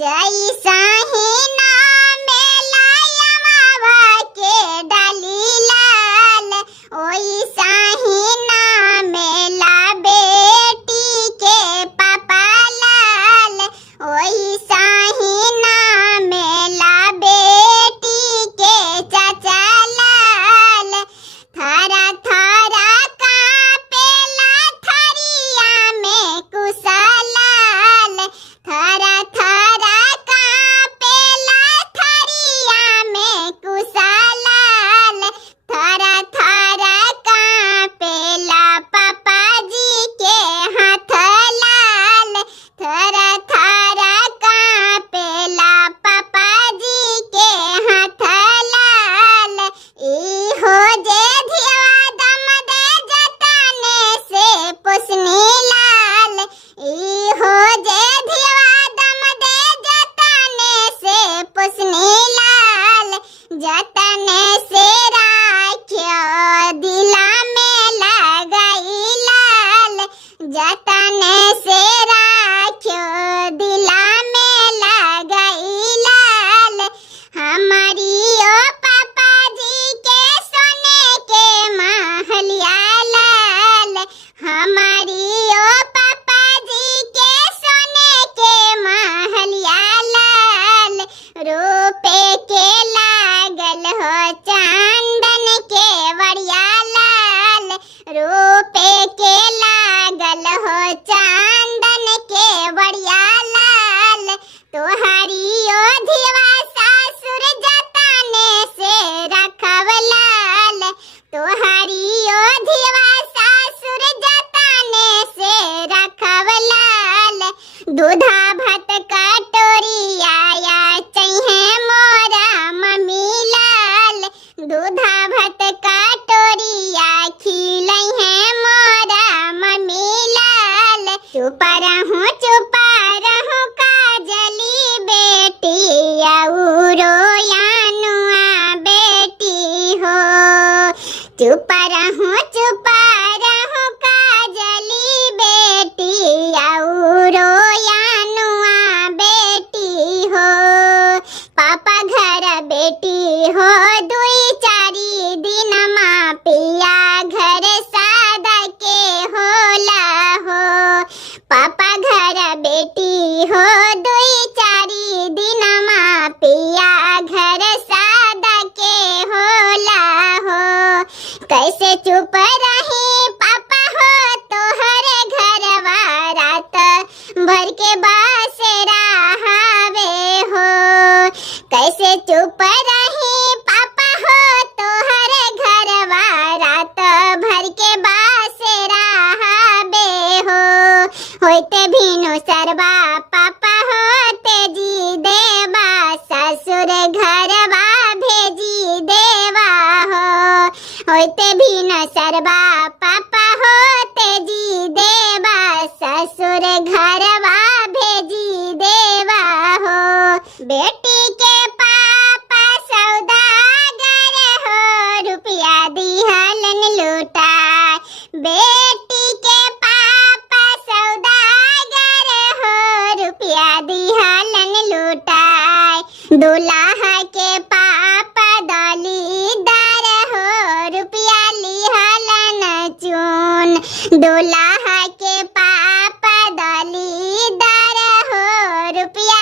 जैसा ही नाम लाया मावा के डाली लाल, ओइसा ही नाम ला बेटी के पापा लाल, ओइसा ही नाम ला बेटी के चाचा लाल। थारा थारा कापेला थरिया में कुसा लाल, थारा थारा कापेला थरिया में कुसा लाल, थारा थारा कापेला पापा जी के हाथ लाल, थारा थारा कापेला पापा जी के हाथ लाल। ई हो जे धिया दम दे जताने से पुसनी लाल, ई हो जे धिया दम दे जताने से पुसनी लाल। जतने से राख्यो दिला में लगाई लाल, जतने से राख्यो दिला में लगाई लाल। हमारी ओ पापा जी के सोने के महलिया लाल, हमारी ओ पापा जी के सोने के महलिया लाल। रूपे के लागल हो चांदन के वड़िया लाल, रूपे के लागल हो चांदन के वड़िया लाल। तोहारी ओ धिवा सासुर जताने से रखब लाल, तोहारी ओ धिवा सासुर जताने से रखब लाल। दूधा भात कटोरी आया चाहिए मोरा मम्मी लाल, दूधा भात कटोरिया खिलै है मोरा मम्मी लाल। चुपा रहूं काजली बेटी औरो यानुआ बेटी हो। चुपा रहूं काजली बेटी औरो यानुआ बेटी हो। पापा घर बेटी हो दुई चारी दिन माँ पिया घर सादा के होला हो। पापा घर बेटी हो दुई चारी दिन माँ पिया घर सादा के होला हो। कैसे चुप रही पापा हो तोहर घरवा रात भर के बासेरा हावे हो। कैसे चुप रही पापा हो तोहर घरवा रात भर के बासेरा हावे हो। होते भीनु सरबा पापा होते जी देवा ससुर घरवा भेजी देवा हो। होते भीनु सरबा पापा होते जी देवा ससुर घरवा भेजी देवा हो। बेटी के पापा सौदागर हो रुपया दिहलन लूटा, बेटी के पापा सौदागर हो रुपया दिहलन लूटा। दूल्हा के पापा दलीदार हो रुपया लिहलन चून, दूल्हा के पापा दलीदार हो रुपया